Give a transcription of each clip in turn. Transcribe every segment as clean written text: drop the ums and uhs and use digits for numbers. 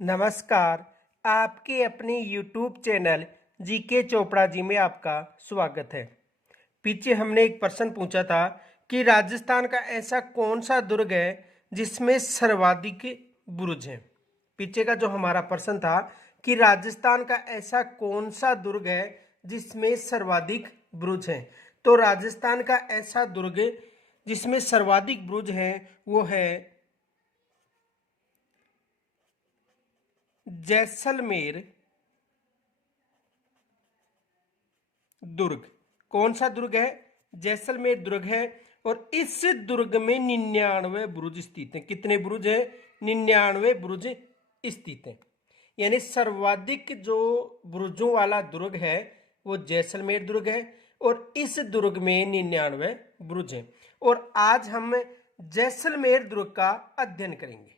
नमस्कार। आपके अपने YouTube channel GK Chopra ji में आपका स्वागत है। पीछे हमने एक प्रश्न पूछा था कि राजस्थान का ऐसा कौन सा दुर्ग है जिसमें सर्वाधिक बुरुज हैं। पीछे का जो हमारा प्रश्न था कि राजस्थान का ऐसा कौन सा दुर्ग है जिसमें सर्वाधिक बुरुज हैं। तो राजस्थान का ऐसा दुर्ग जिसमें सर्वाधिक बुरुज हैं वो है जैसलमेर दुर्ग। कौन सा दुर्ग है? जैसलमेर दुर्ग है। और इस दुर्ग में 99 बुरुज स्थित हैं। कितने बुरुज हैं? 99 बुरुज स्थित हैं। यानी सर्वाधिक जो बुरुजों वाला दुर्ग है वो जैसलमेर दुर्ग है और इस दुर्ग में 99 बुरुज हैं। और आज हम जैसलमेर दुर्ग का अध्ययन करेंगे।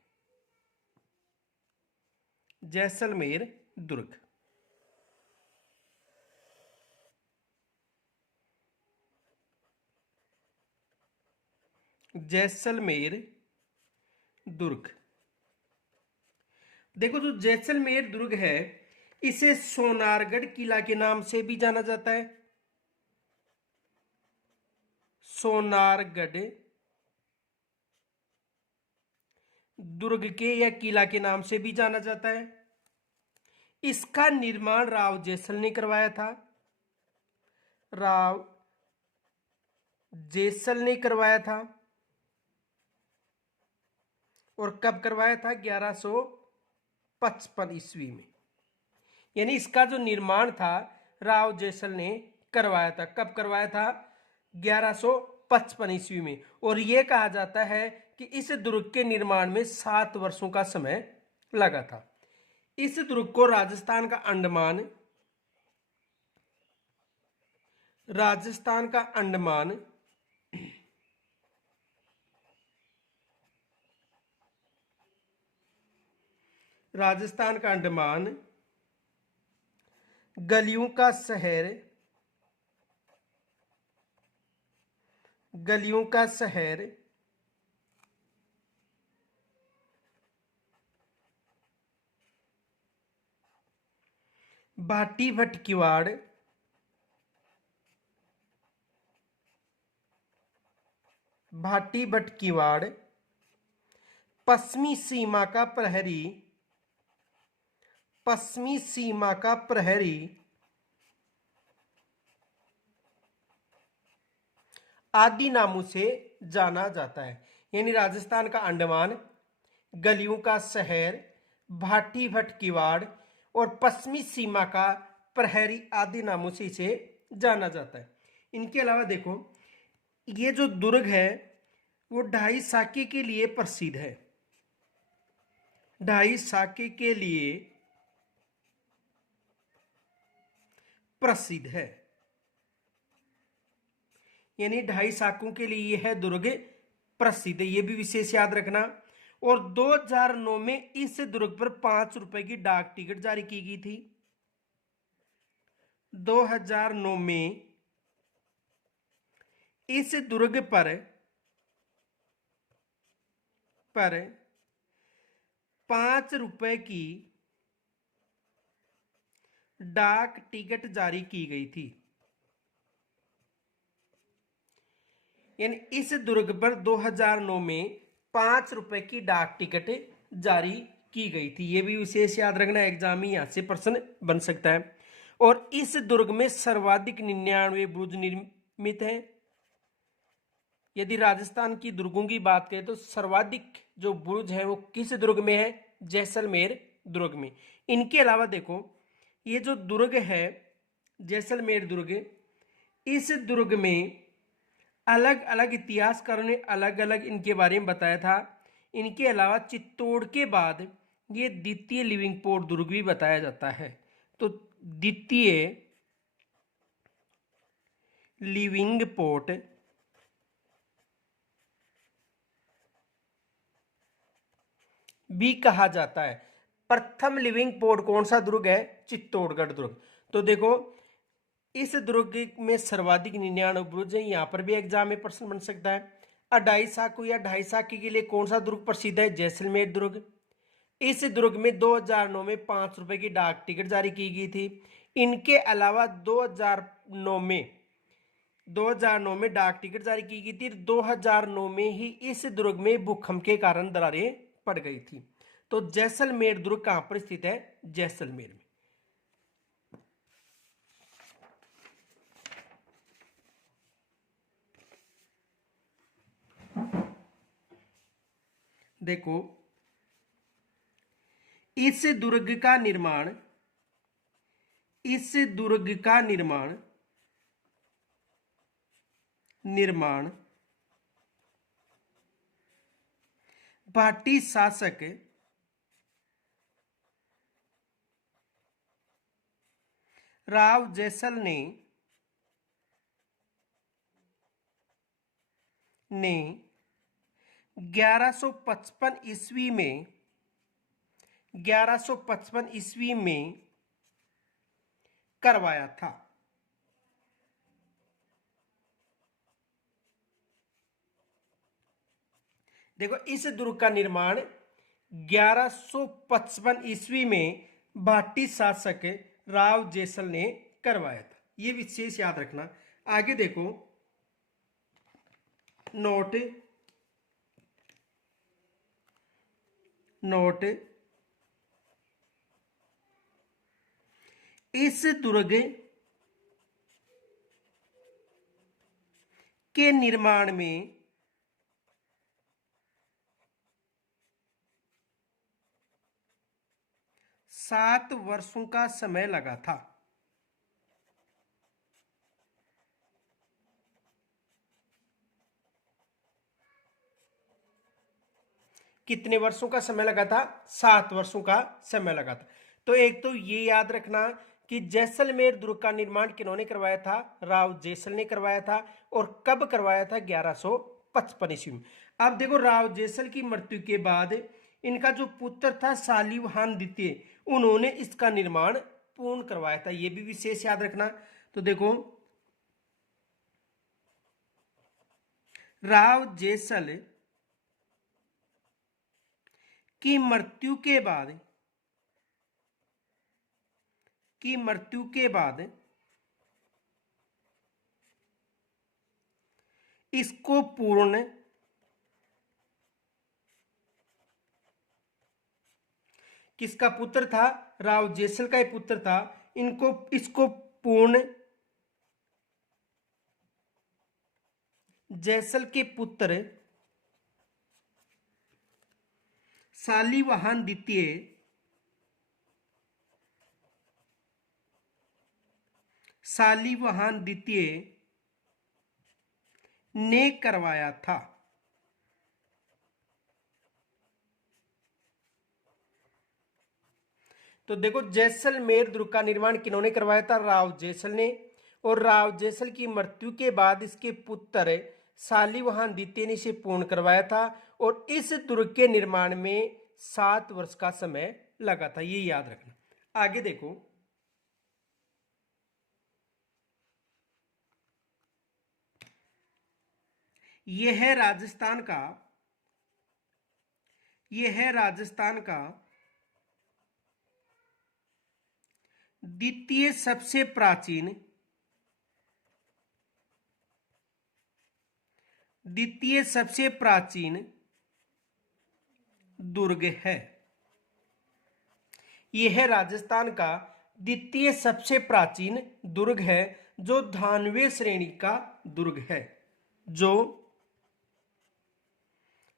जैसलमेर दुर्ग। जैसलमेर दुर्ग। देखो, जो जैसलमेर दुर्ग है इसे सोनारगढ़ किला के नाम से भी जाना जाता है। सोनारगढ़ दुर्ग के या किला के नाम से भी जाना जाता है। इसका निर्माण राव जैसल ने करवाया था। राव जैसल ने करवाया था। और कब करवाया था? 1155 ईस्वी में। यानी इसका जो निर्माण था राव जैसल ने करवाया था। कब करवाया था? 1155 ईस्वी में। और यह कहा जाता है कि इस दुर्ग के निर्माण में 7 वर्षों का समय लगा था। इस दुर्ग को राजस्थान का अंडमान राजस्थान का अंडमान राजस्थान का अंडमान गलियों का शहर गलियों का शहर भाटी भटकीवाड़ भाटी भटकीवाड़ पश्चिमी सीमा का प्रहरी पश्चिमी सीमा का प्रहरी आदि नामों से जाना जाता है। यानी राजस्थान का अंडमान, गलियों का शहर, भाटी भटकीवाड़ और पश्चिमी सीमा का प्रहरी आदि नामों से इसे जाना जाता है। इनके अलावा देखो, ये जो दुर्ग है वो ढाई साके के लिए प्रसिद्ध है। ढाई साके के लिए प्रसिद्ध है। यानी ढाई साकों के लिए यह दुर्ग प्रसिद्ध है। यह भी विशेष याद रखना। और 2009 में इस दुर्ग पर 5 रुपए की डाक टिकट जारी की गई थी। 2009 में इस दुर्ग पर 5 रुपए की डाक टिकट जारी की गई थी। यानी इस दुर्ग पर 2009 में 5 रुपए की डाक टिकट जारी की गई थी। यह भी विशेष याद रखना, एग्जाम में यहां से प्रश्न बन सकता है। और इस दुर्ग में सर्वाधिक 99 बुरुज निर्मित हैं। यदि राजस्थान की दुर्गों की बात करें तो सर्वाधिक जो बुरुज है वो किस दुर्ग में है? जैसलमेर दुर्ग में। इनके अलावा देखो, ये जो दुर्ग है जैसलमेर दुर्ग, इस दुर्ग में अलग अलग इतिहासकारों ने अलग अलग इनके बारे में बताया था। इनके अलावा चित्तौड़ के बाद ये द्वितीय लिविंग पोर्ट दुर्ग भी बताया जाता है। तो द्वितीय लिविंग पोर्ट भी कहा जाता है। प्रथम लिविंग पोर्ट कौन सा दुर्ग है? चित्तौड़गढ़ दुर्ग। तो देखो, इस दुर्ग में सर्वाधिक 99 बुरुज है। यहां पर भी एग्जाम में प्रश्न बन सकता है। ढाई साकू या ढाई साकी के लिए कौन सा दुर्ग प्रसिद्ध है? जैसलमेर दुर्ग। इस दुर्ग में 2009 में 5 रुपए की डाक टिकट जारी की गई थी। इनके अलावा 2009 में डाक टिकट जारी की गई थी। 2009 में ही इस दुर्ग में भूकंप के कारण दरारें पड़ गई थी। तो जैसलमेर दुर्ग कहां पर स्थित है? जैसलमेर में। देखो, इस दुर्ग का निर्माण भाटी शासक राव जैसल ने 1155 ईस्वी में करवाया था। देखो, इस दुर्ग का निर्माण 1155 ईस्वी में भाटी शासक राव जैसल ने करवाया था। ये विशेष याद रखना। आगे देखो, नोट इस दुर्ग के निर्माण में 7 वर्षों का समय लगा था। कितने वर्षों का समय लगा था? 7 वर्षों का समय लगा था। तो एक तो ये याद रखना कि जैसलमेर दुर्ग का निर्माण किन्होंने करवाया था? राव जैसल ने करवाया था। और कब करवाया था? 1155 ईस्वी में। अब देखो, राव जैसल की मृत्यु के बाद इनका जो पुत्र था शालिवाहन द्वितीय, उन्होंने इसका निर्माण पूर्ण करवाया था। यह भी विशेष याद रखना। तो देखो, राव जैसल की मृत्यु के बाद इसको पूर्ण किसका पुत्र था? राव जैसल का ही पुत्र था। इसको पूर्ण जैसल के पुत्र शालिवाहन द्वितीय ने करवाया था। तो देखो, जैसलमेर दुर्ग का निर्माण किन्होंने करवाया था? राव जैसल ने। और राव जैसल की मृत्यु के बाद इसके पुत्र शालिवाहन द्वितीय ने इसे पूर्ण करवाया था। और इस दुर्ग के निर्माण में 7 वर्ष का समय लगा था। ये याद रखना। आगे देखो, यह है राजस्थान का द्वितीय सबसे प्राचीन दुर्ग है। यह राजस्थान का द्वितीय सबसे प्राचीन दुर्ग है, जो धानवे श्रेणी का दुर्ग है। जो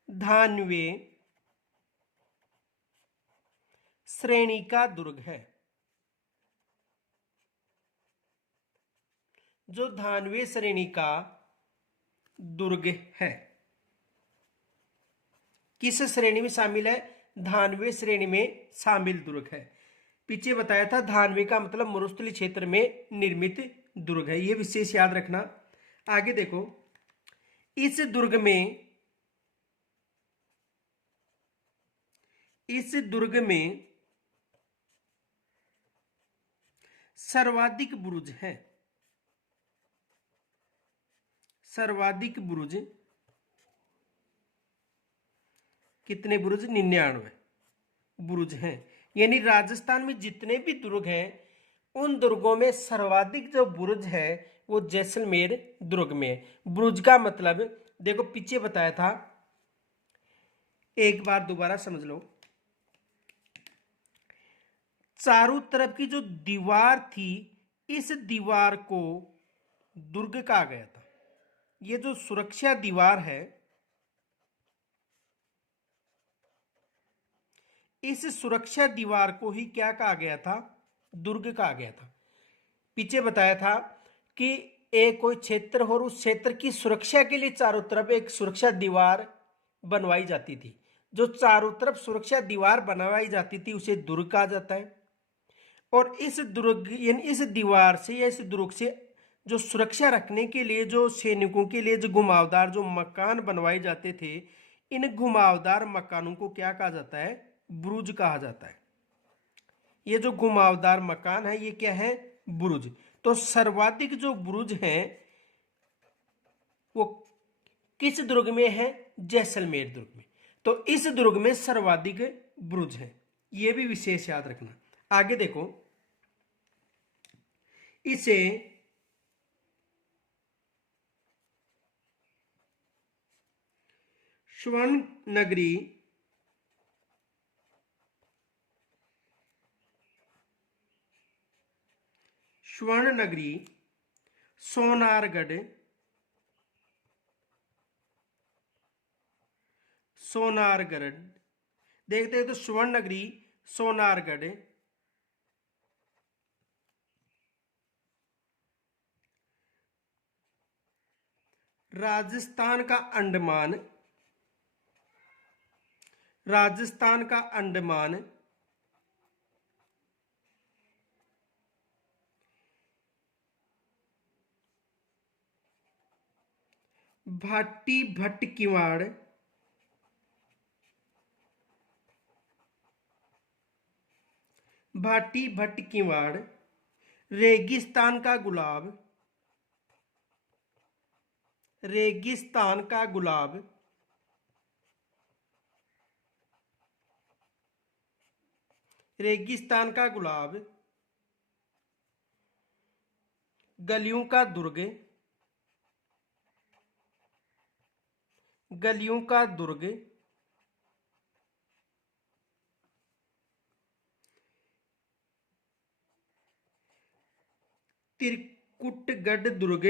धानवे श्रेणी का दुर्ग है। जो धानवे श्रेणी का दुर्ग है। किस श्रेणी में शामिल है? धानवे श्रेणी में शामिल दुर्ग है। पीछे बताया था धानवे का मतलब मरुस्थलीय क्षेत्र में निर्मित दुर्ग है। यह विशेष याद रखना। आगे देखो, इस दुर्ग में सर्वाधिक बुरुज हैं। सर्वाधिक बुरुज कितने? बुरुज 99। बुरुज हैं। यानी राजस्थान में जितने भी दुर्ग हैं उन दुर्गों में सर्वाधिक जो बुरुज है वो जैसलमेर दुर्ग में है। बुरुज का मतलब देखो पीछे बताया था, एक बार दोबारा समझ लो। चारों तरफ की जो दीवार थी इस दीवार को दुर्ग कहा गया था। ये जो सुरक्षा दीवार है इस सुरक्षा दीवार को ही क्या कहा गया था, दुर्ग कहा गया था। पीछे बताया था कि एक कोई क्षेत्र हो और उस क्षेत्र की सुरक्षा के लिए चारों तरफ एक सुरक्षा दीवार बनवाई जाती थी। जो चारों तरफ सुरक्षा दीवार बनवाई जाती थी उसे दुर्ग कहा जाता है। और इस दुर्ग यानी इस दीवार से या इस दुर्ग से जो सुरक्षा रखने के लिए जो सैनिकों के लिए जो घुमावदार जो मकान बनवाए जाते थे, इन घुमावदार मकानों को क्या कहा जाता है, बुरुज कहा जाता है। ये जो घुमावदार मकान है ये क्या है, बुरुज। तो सर्वाधिक जो बुरुज हैं वो किस दुर्ग में है, जैसलमेर दुर्ग में। तो इस दुर्ग में सर्वाधिक बुरुज हैं, ये भी विशेष याद रखना। आगे देखो, इसे स्वर्ण नगरी, स्वर्ण नगरी, सोनारगढ़, सोनारगढ़ देखते हैं तो स्वर्ण नगरी, सोनारगढ़, राजस्थान का अंडमान, राजस्थान का अंडमान, भाटी भट्ट किवाड़, भाटी भट्ट किवाड़, रेगिस्तान का गुलाब, रेगिस्तान का गुलाब, रेगिस्तान का गुलाब, गलियों का दुर्ग, गलियों का दुर्ग, त्रिकुटगढ़ दुर्ग,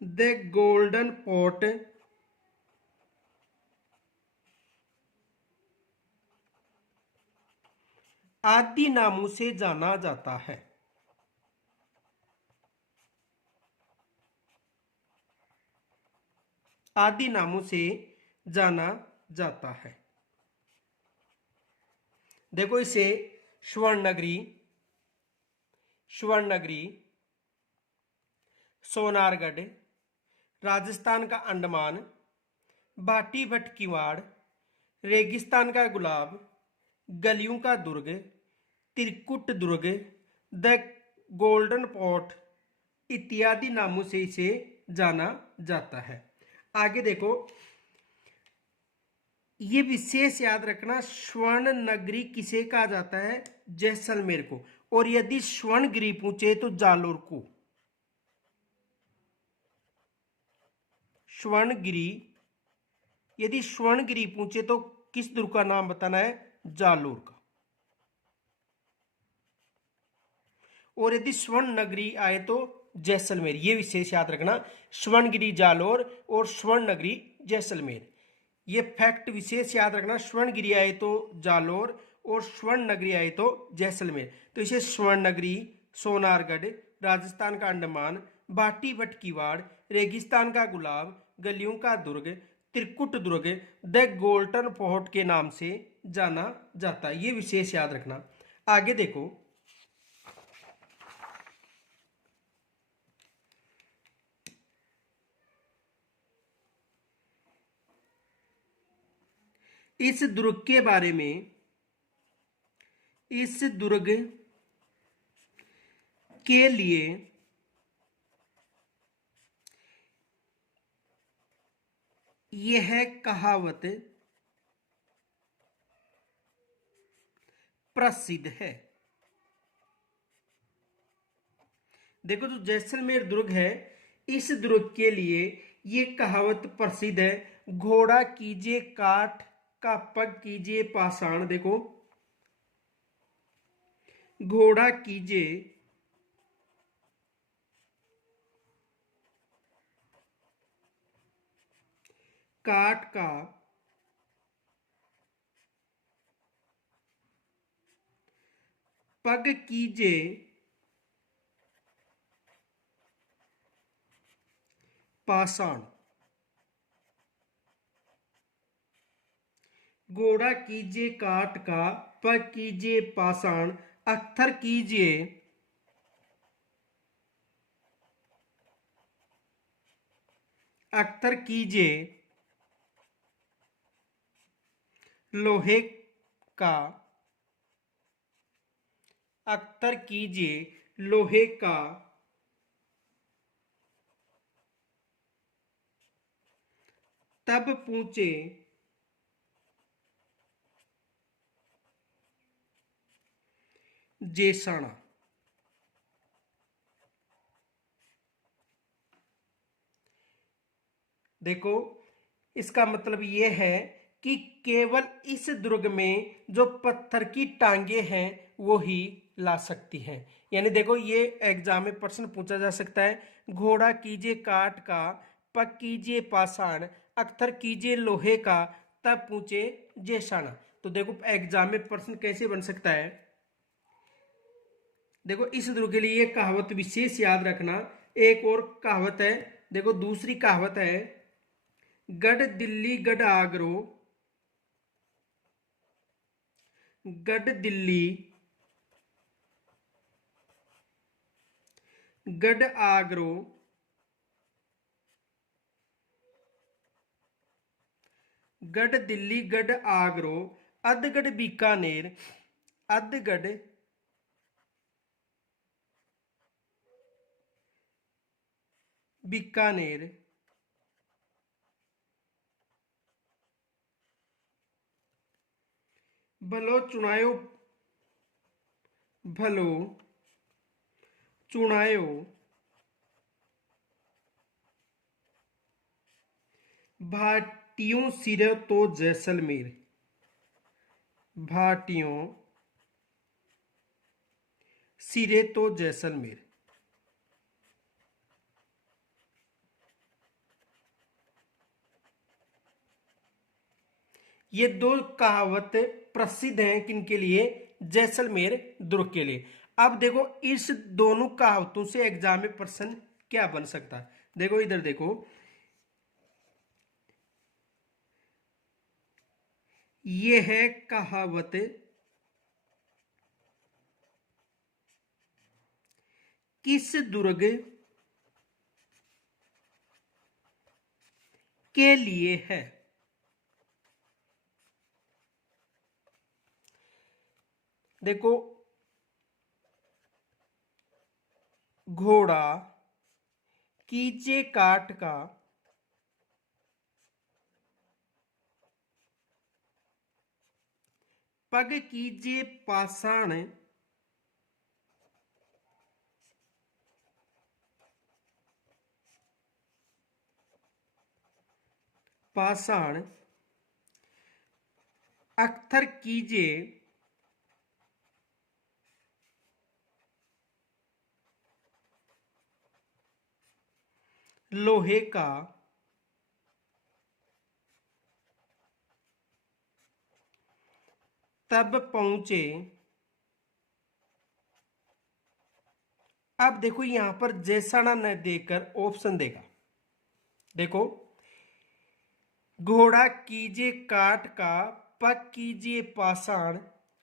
द गोल्डन पोर्ट, आदि नामों से जाना जाता है। आदि नामों से जाना जाता है। देखो इसे स्वर्ण नगरी, स्वर्ण नगरी, सोनारगढ़, राजस्थान का अंडमान, भाटी भट्ट किवाड़, रेगिस्तान का गुलाब, गलियों का दुर्ग, त्रिकुट दुर्ग, द गोल्डन पोर्ट इत्यादि नामों से इसे जाना जाता है। आगे देखो, ये विशेष याद रखना, स्वर्ण नगरी किसे कहा जाता है, जैसलमेर को। और यदि स्वर्णगिरी पूछे तो जालोर को। स्वर्णगिरी, यदि स्वर्णगिरी पूछे तो किस दुर्ग का नाम बताना है, जालोर का। और यदि स्वर्ण नगरी आए तो जैसलमेर। ये विशेष याद रखना, स्वर्णगिरी जालोर और स्वर्ण नगरी जैसलमेर। ये फैक्ट विशेष याद रखना, स्वर्णगिरी आए तो जालोर और स्वर्ण नगरी आए तो जैसलमेर। तो इसे स्वर्ण नगरी, सोनारगढ़, राजस्थान का अंडमान, भाटी भट्ट किवाड़, रेगिस्तान का गुलाब, गलियों का दुर्ग, त्रिकुट दुर्ग, द गोल्डन फोर्ट के नाम से जाना जाता है। ये विशेष याद रखना। आगे देखो, इस दुर्ग के बारे में, इस दुर्ग के लिए यह कहावत प्रसिद्ध है। देखो जो जैसलमेर दुर्ग है, इस दुर्ग के लिए ये कहावत प्रसिद्ध है, घोड़ा कीजिए काठ का पग कीजिए पाषाण। देखो घोड़ा कीजिए काठ का पग कीजिए पाषाण। घोड़ा कीजिए काठ का पग कीजिए पाषाण, अख्तर कीजिए अख्तर कीजिए लोहे का, अख्तर कीजिए लोहे का तब पूछे जेसाना। देखो इसका मतलब यह है कि केवल इस दुर्ग में जो पत्थर की टांगे हैं वो ही ला सकती हैं। यानी देखो ये एग्जाम में प्रश्न पूछा जा सकता है, घोड़ा कीजिए काठ का पग कीजिए पाषाण, अख्तर कीजिए लोहे का तब पूछे जेसाना। तो देखो एग्जाम में प्रश्न कैसे बन सकता है। देखो इस दुर्ग के लिए ये कहावत विशेष याद रखना। एक और कहावत है, देखो दूसरी कहावत है, गढ़ दिल्ली गढ़ आगरो, गढ़ दिल्ली गढ़ आगरो गढ़ दिल्ली गढ़ आगरो अधगढ़ बीकानेर, अधगढ़ बीकानेर भलो चुनायो, भलो चुनायो भाटियों सिरे तो जैसलमेर, भाटियों सिरे तो जैसलमेर। ये दो कहावत प्रसिद्ध हैं किनके लिए, जैसलमेर दुर्ग के लिए। अब देखो इस दोनों कहावतों से एग्जाम में प्रश्न क्या बन सकता है। देखो इधर देखो, ये है कहावत किस दुर्ग के लिए है। देखो घोड़ा कीजिए काठ का पग कीजिए पाषाण, पाषाण अख्तर कीजिए लोहे का तब पहुंचे। अब देखो यहां पर जैसाना न देकर ऑप्शन देगा। देखो घोड़ा कीजिए काठ का पग कीजिए पाषाण,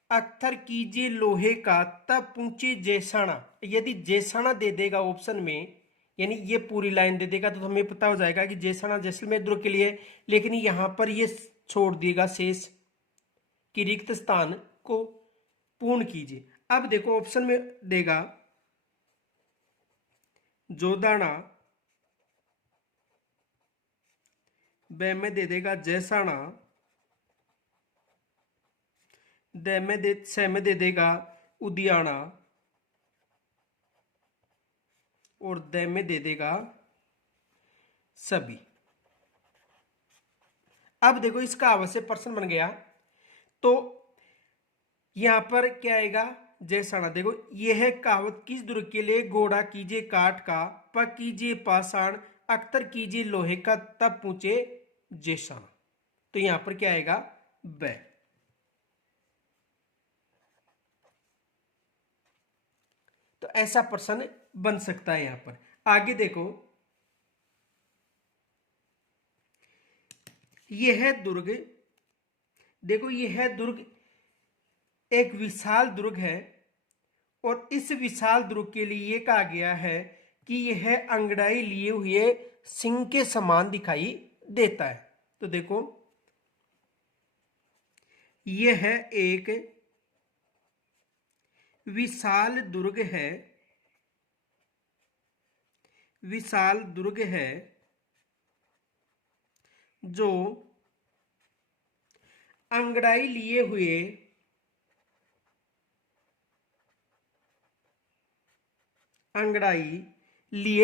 अख्तर कीजिए लोहे का तब पूछे जैसाना। यदि जैसाना दे देगा ऑप्शन में, यानी ये पूरी लाइन दे देगा तो हमें पता हो जाएगा कि जैसाना जैसलमेर दुर्ग के लिए। लेकिन यहां पर ये छोड़ देगा शेष कि रिक्त स्थान को पूर्ण कीजिए। अब देखो ऑप्शन में देगा जोदाना ब में दे देगा जैसाना, द में दे स में दे देगा उदियाना और द में दे देगा सभी। अब देखो इसका आवश्यक पर्सन बन गया, तो यहां पर क्या आएगा जैसाना। देखो यह कहावत किस दुर्ग के लिए, घोड़ा कीजिए काठ का, प कीजिए पाषाण, अख्तर कीजिए लोहे का, तब पूछे जैसाना। तो यहां पर क्या आएगा ब। तो ऐसा प्रश्न बन सकता है यहां पर। आगे देखो, यह दुर्ग, देखो यह दुर्ग एक विशाल दुर्ग है और इस विशाल दुर्ग के लिए कहा गया है कि यह अंगड़ाई लिए हुए सिंह के समान दिखाई देता है। तो देखो यह एक विशाल दुर्ग है, विशाल दुर्ग है जो अंगड़ाई लिए हुए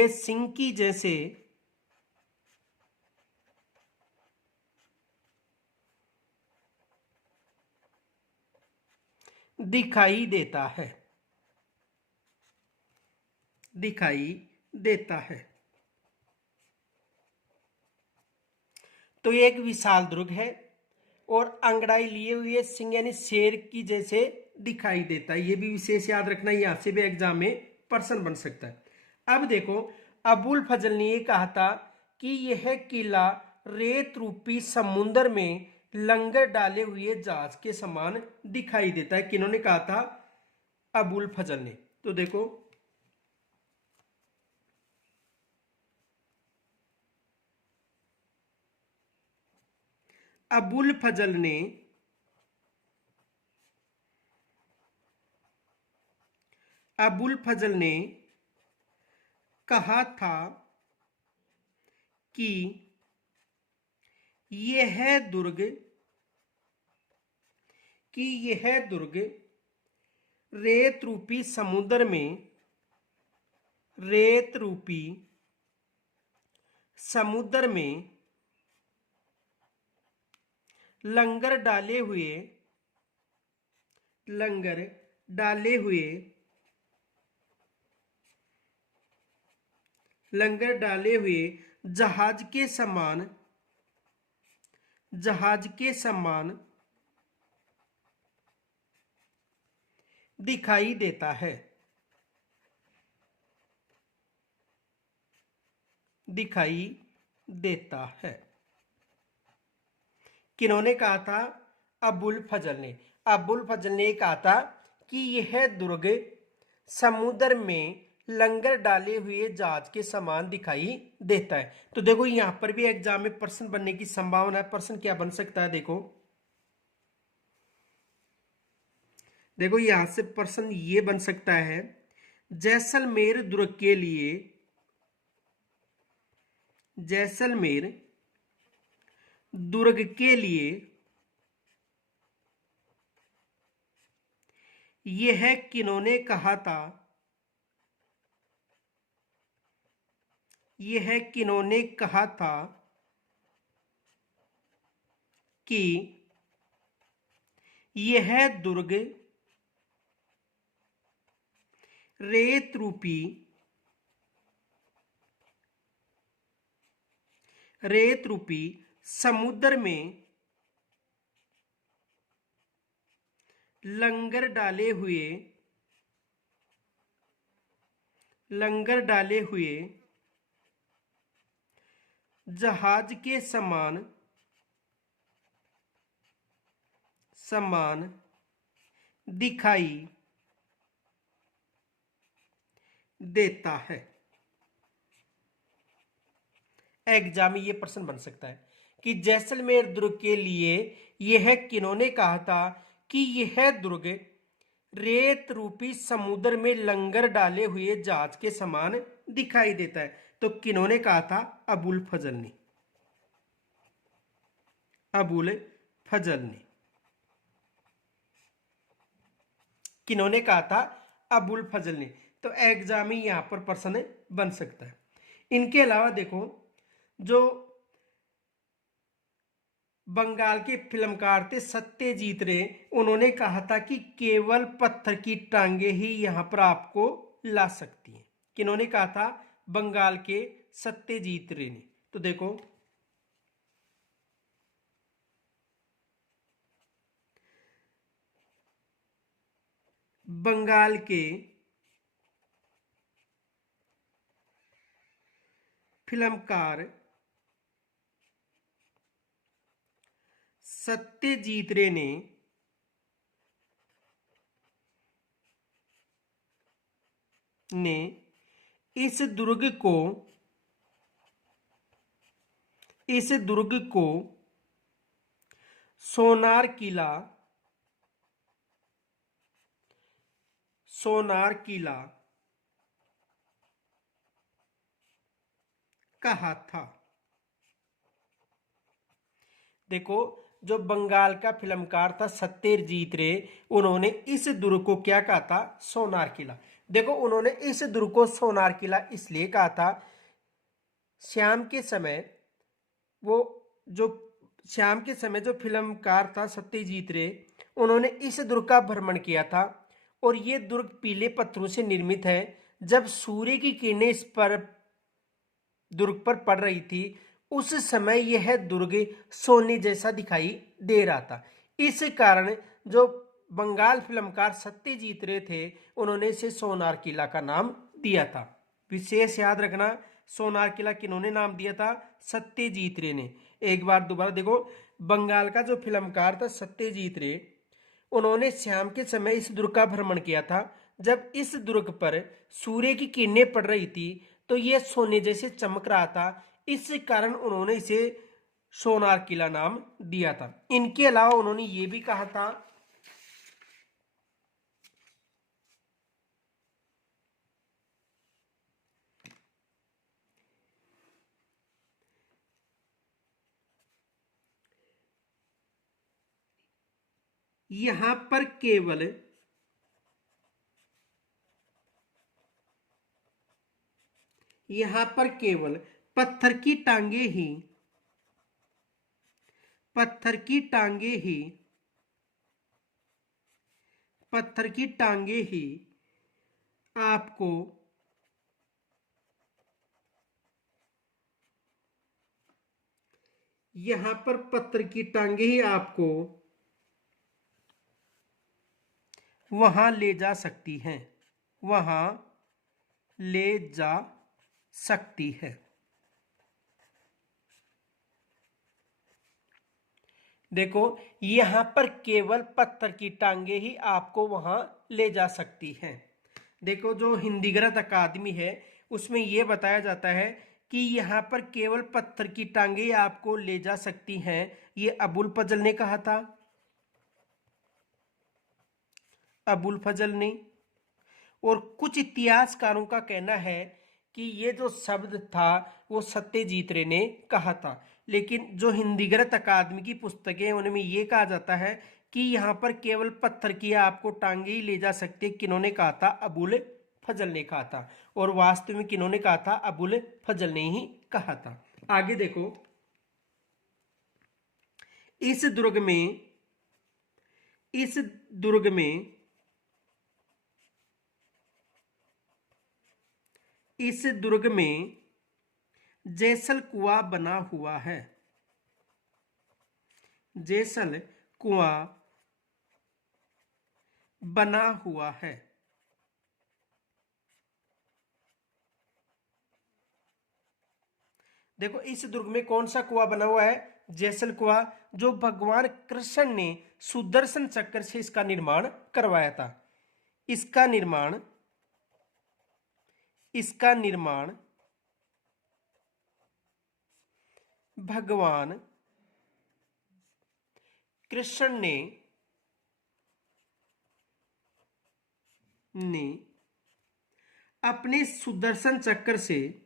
सिंह की जैसे दिखाई देता है, दिखाई देता है। तो ये एक विशाल दुर्ग है और अंगड़ाई लिए हुए सिंह यानी शेर की जैसे दिखाई देता है। ये भी विशेष याद रखना, यहां से भी एग्जाम में प्रश्न बन सकता है। अब देखो अबुल फजल ने ये कहा था कि यह किला रेत रूपी समुद्र में लंगर डाले हुए जहाज के समान दिखाई देता है। किन्होंने कहा था? अबुल फजल ने। तो देखो अबुल फजल ने कहा था कि यह दुर्ग रेत रूपी समुद्र में लंगर डाले हुए जहाज के समान दिखाई देता है। किन्होंने कहा था? अबुल फजल ने कहा था कि यह दुर्ग समुद्र में लंगर डाले हुए जहाज के समान दिखाई देता है। तो देखो यहां पर भी एग्जाम में प्रश्न बनने की संभावना है। प्रश्न क्या बन सकता है? देखो यहां से प्रश्न ये बन सकता है, जैसलमेर दुर्ग के लिए यह किन्होंने कहा था? कि यह दुर्ग रेत रूपी समुद्र में लंगर डाले हुए जहाज के समान दिखाई देता है। एग्जाम में यह प्रश्न बन सकता है कि जैसलमेर दुर्ग के लिए यह किन्होंने कहा था कि यह दुर्ग रेत रूपी समुद्र में लंगर डाले हुए जहाज के समान दिखाई देता है। तो किन्होंने कहा था? अबुल फजल ने। अबुल फजल ने। किन्होंने कहा था? अबुल फजल ने। तो एग्जाम में यहां पर प्रश्न बन सकता है। इनके अलावा देखो, जो बंगाल के फिल्मकार थे सत्यजीत रे, उन्होंने कहा था कि केवल पत्थर की टांगे ही यहां पर आपको ला सकती हैं। किन्होंने कहा था? बंगाल के सत्यजीत रे ने। तो देखो, बंगाल के फिल्मकार सत्यजीत रे ने इस दुर्ग को सोनार किला कहा था। देखो, जो बंगाल का फिल्मकार था सत्यजीत रे, उन्होंने इस दुर्ग को क्या कहा था? सोनार किला। देखो, उन्होंने इस दुर्ग को सोनार किला इसलिए कहा था, शाम के समय वो जो शाम के समय जो फिल्मकार था सत्यजीत रे, उन्होंने इस दुर्ग का भ्रमण किया था। और ये दुर्ग पीले पत्थरों से निर्मित है। जब सूर्य की किरणें इस पर दुर्ग पर पड़ रही थी, उस समय यह दुर्ग सोने जैसा दिखाई दे रहा था। इस कारण जो बंगाल फिल्मकार सत्यजीत रे थे, उन्होंने इसे सोनार किला का नाम दिया था। विशेष याद रखना, सोनार किला किन्होंने नाम दिया था? सत्यजीत रे ने। एक बार दोबारा देखो, बंगाल का जो फिल्मकार था सत्यजीत रे, उन्होंने शाम के समय इस दुर्ग का भ्रमण किया था। जब इस दुर्ग पर सूर्य की किरणें पड़ रही थी, तो यह सोने जैसे चमक रहा था। इस कारण उन्होंने इसे सोनार किला नाम दिया था। इनके अलावा उन्होंने ये भी कहा था, यहां पर केवल पत्थर की टांगे ही आपको यहां पर पत्थर की टांगे ही आपको वहां ले जा सकती हैं, वहां ले जा सकती है। देखो, यहां पर केवल पत्थर की टांगे ही आपको वहां ले जा सकती हैं। देखो, जो हिंदी गणित अकादमी है, उसमें यह बताया जाता है कि यहां पर केवल पत्थर की टांगे ही आपको ले जा सकती हैं। ये अबुल फजल ने कहा था, अबुल फजल ने। और कुछ इतिहासकारों का कहना है कि ये जो शब्द था वो सत्यजीत रे ने कहा था। लेकिन जो हिंदी गणित अकादमी की पुस्तकें, उनमें ये कहा जाता है कि यहाँ पर केवल पत्थर की आपको टांगे ही ले जा सकते। किन्होंने कहा था? अबुल फजल ने कहा था। और वास्तव में किन्होंने कहा था? अबुल फजल ने ही कहा था। आगे देखो, इस दुर्ग में इस दुर्ग में इस दुर्ग में जैसल कुआं बना हुआ है। जैसल कुआं बना हुआ है। देखो, इस दुर्ग में कौन सा कुआं बना हुआ है? जैसल कुआं, जो भगवान कृष्ण ने सुदर्शन चक्र से इसका निर्माण करवाया था। इसका निर्माण भगवान कृष्ण ने अपने सुदर्शन चक्र से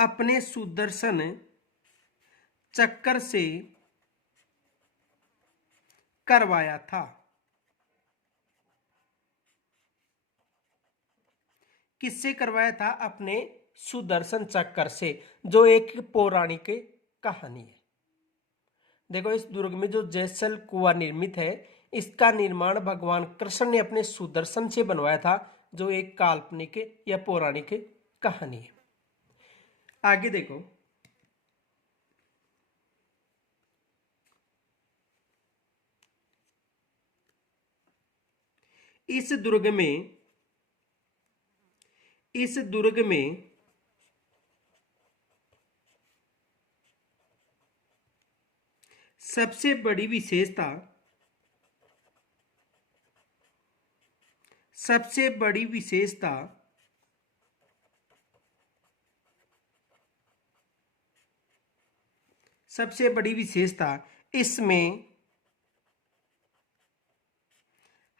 अपने सुदर्शन चक्र से करवाया था। किससे करवाया था? अपने सुदर्शन चक्र से, जो एक पौराणिक कहानी है। देखो, इस दुर्ग में जो जयसल कुआं निर्मित है, इसका निर्माण भगवान कृष्ण ने अपने सुदर्शन से बनवाया था, जो एक काल्पनिक या पौराणिक कहानी है। आगे देखो, इस दुर्ग में सबसे बड़ी विशेषता सबसे बड़ी विशेषता सबसे बड़ी विशेषता इसमें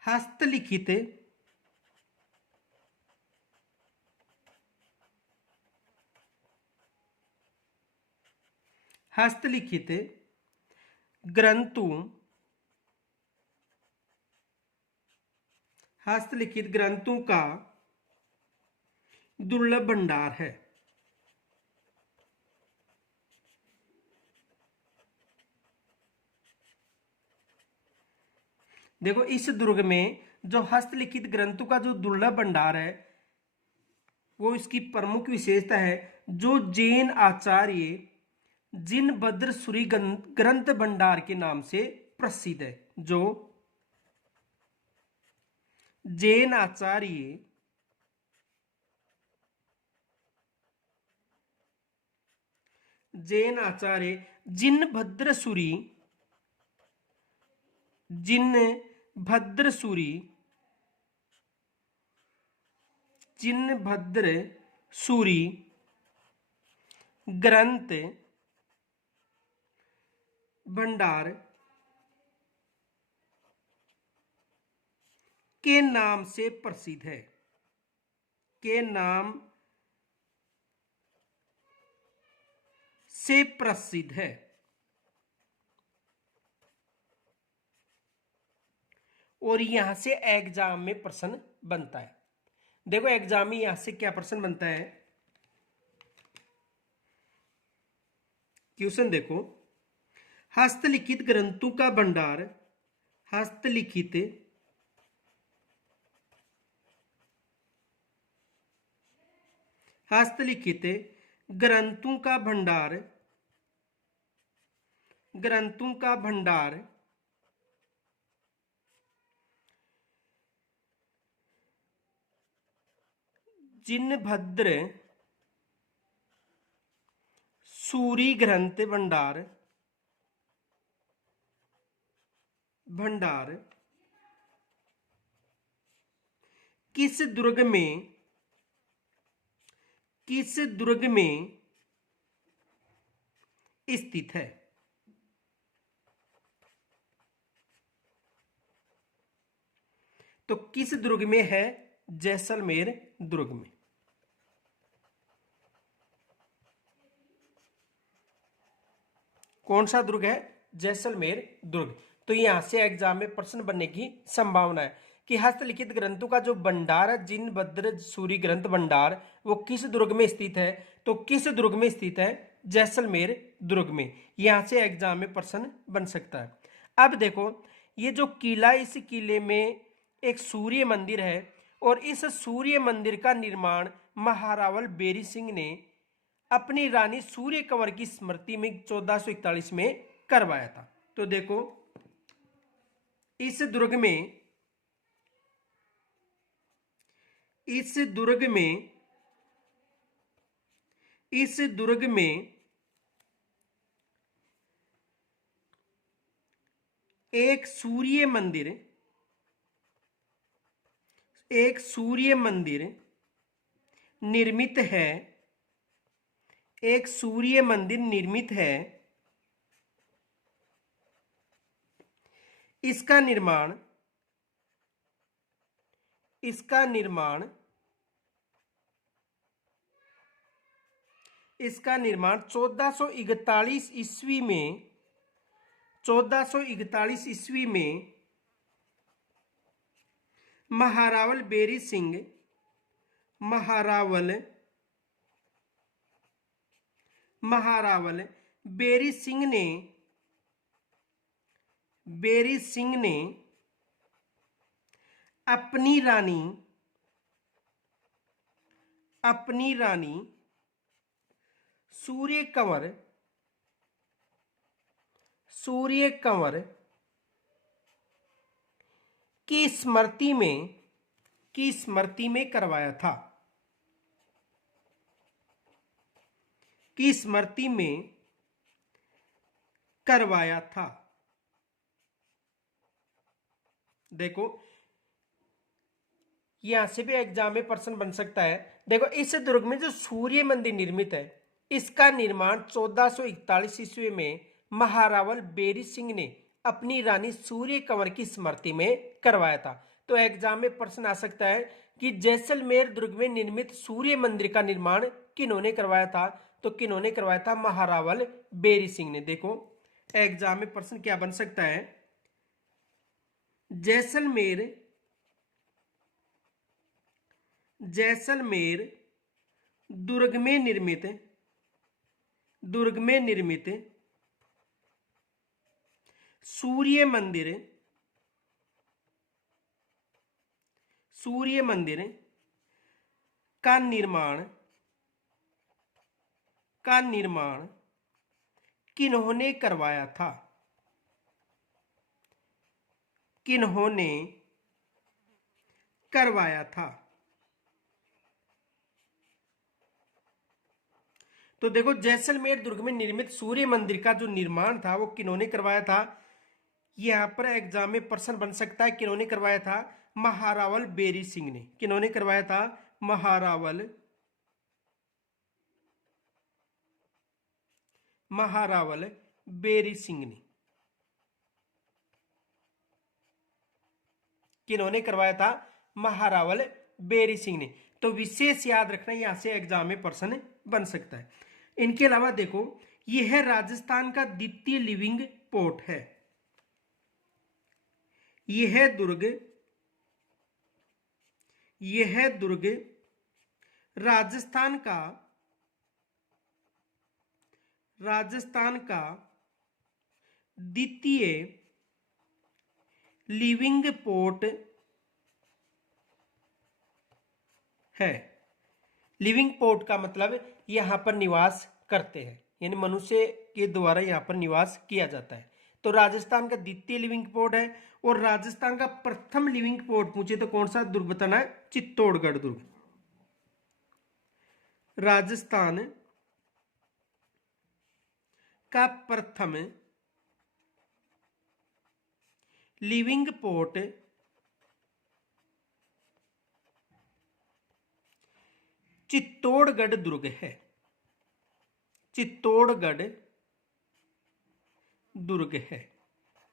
हस्तलिखित हस्तलिखित ग्रंथों हस्तलिखित ग्रंथों का दुर्लभ भंडार है। देखो, इस दुर्ग में जो हस्तलिखित ग्रंथों का जो दुर्लभ भंडार है, वो इसकी प्रमुख विशेषता है, जो जैन आचार्य जिनभद्र सूरी ग्रंथ भंडार के नाम से प्रसिद्ध है। जो जैन आचार्य जिनभद्र सूरी ग्रंथ भंडार के नाम से प्रसिद्ध है। के नाम से प्रसिद्ध है। और यहां से एग्जाम में प्रश्न बनता है। देखो, एग्जाम में यहां से क्या प्रश्न बनता है? क्वेश्चन देखो, हस्तलिखित ग्रंथों का भंडार हस्तलिखित हस्तलिखित ग्रंथों का भंडार जिनभद्र सूरी ग्रंथ भंडार किस दुर्ग में स्थित है? तो किस दुर्ग में है? जैसलमेर दुर्ग में। कौन सा दुर्ग है? जैसलमेर दुर्ग। तो यहां से एग्जाम में प्रश्न बनने की संभावना है कि हस्तलिखित ग्रंथों का जो भंडार है, जिनभद्र सूरी ग्रंथ भंडार, वो किस दुर्ग में स्थित है? तो किस दुर्ग में स्थित है? जैसलमेर दुर्ग में। यहां से एग्जाम में प्रश्न बन सकता है। अब देखो, ये जो किला, इस किले में एक सूर्य मंदिर है, और इस सूर्य मंदिर का निर्माण महारावल बेरी सिंह ने अपनी रानी सूर्य कंवर की स्मृति में 1441 में करवाया था। तो देखो, इस दुर्ग में एक सूर्य मंदिर निर्मित है। एक सूर्य मंदिर निर्मित है। इसका निर्माण इसका निर्माण 1441 ईस्वी में 1441 ईस्वी में महारावल बेरी सिंह महारावल बेरी सिंह ने अपनी रानी सूर्य कंवर की स्मृति में करवाया था। देखो यहां से भी एग्जाम में प्रश्न बन सकता है। देखो इस दुर्ग में जो सूर्य मंदिर निर्मित है, इसका निर्माण 1441 ईस्वी में महारावल बेरी सिंह ने अपनी रानी सूर्य कंवर की स्मृति में करवाया था। तो एग्जाम में प्रश्न आ सकता है कि जैसलमेर दुर्ग में निर्मित सूर्य मंदिर का निर्माण किन्होंने करवाया था? तो किन्होंने करवाया था? महारावल बेरी सिंह ने। देखो एग्जाम में प्रश्न क्या बन सकता है, जैसलमेर दुर्ग में निर्मित सूर्य मंदिर का निर्माण किन्होंने करवाया था? तो देखो जैसलमेर दुर्ग में निर्मित सूर्य मंदिर का जो निर्माण था वो किन्होंने करवाया था? यहां पर एग्जाम में प्रश्न बन सकता है किन्होंने करवाया था? महारावल बेरी सिंह ने। किन्होंने करवाया था? महारावल बेरी सिंह ने। किन्होंने करवाया था? महारावल बेरी सिंह ने। तो विशेष याद रखना, यहां से एग्जाम में प्रश्न बन सकता है। इनके अलावा देखो यह राजस्थान का द्वितीय लिविंग पोर्ट है। यह दुर्ग राजस्थान का द्वितीय लिविंग पोर्ट है। लिविंग पोर्ट का मतलब यहां पर निवास करते हैं, यानी मनुष्य के द्वारा यहां पर निवास किया जाता है। तो राजस्थान का द्वितीय लिविंग पोर्ट है। और राजस्थान का प्रथम लिविंग पोर्ट पूछे तो कौन सा दुर्ग बताना है? चित्तौड़गढ़ दुर्ग। राजस्थान का प्रथम लिविंग पोर्ट चित्तौड़गढ़ दुर्ग है।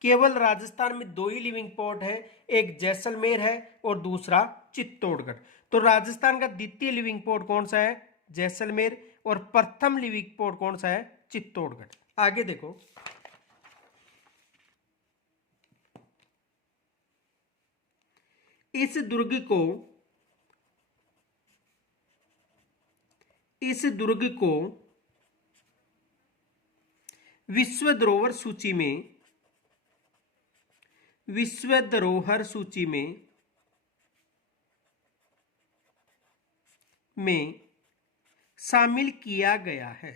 केवल राजस्थान में दो ही लिविंग पोर्ट है, एक जैसलमेर है और दूसरा चित्तौड़गढ़। तो राजस्थान का द्वितीय लिविंग पोर्ट कौन सा है? जैसलमेर। और प्रथम लिविंग पोर्ट कौन सा है? चित्तौड़गढ़। आगे देखो इस दुर्ग को विश्व धरोहर सूची में शामिल किया गया है।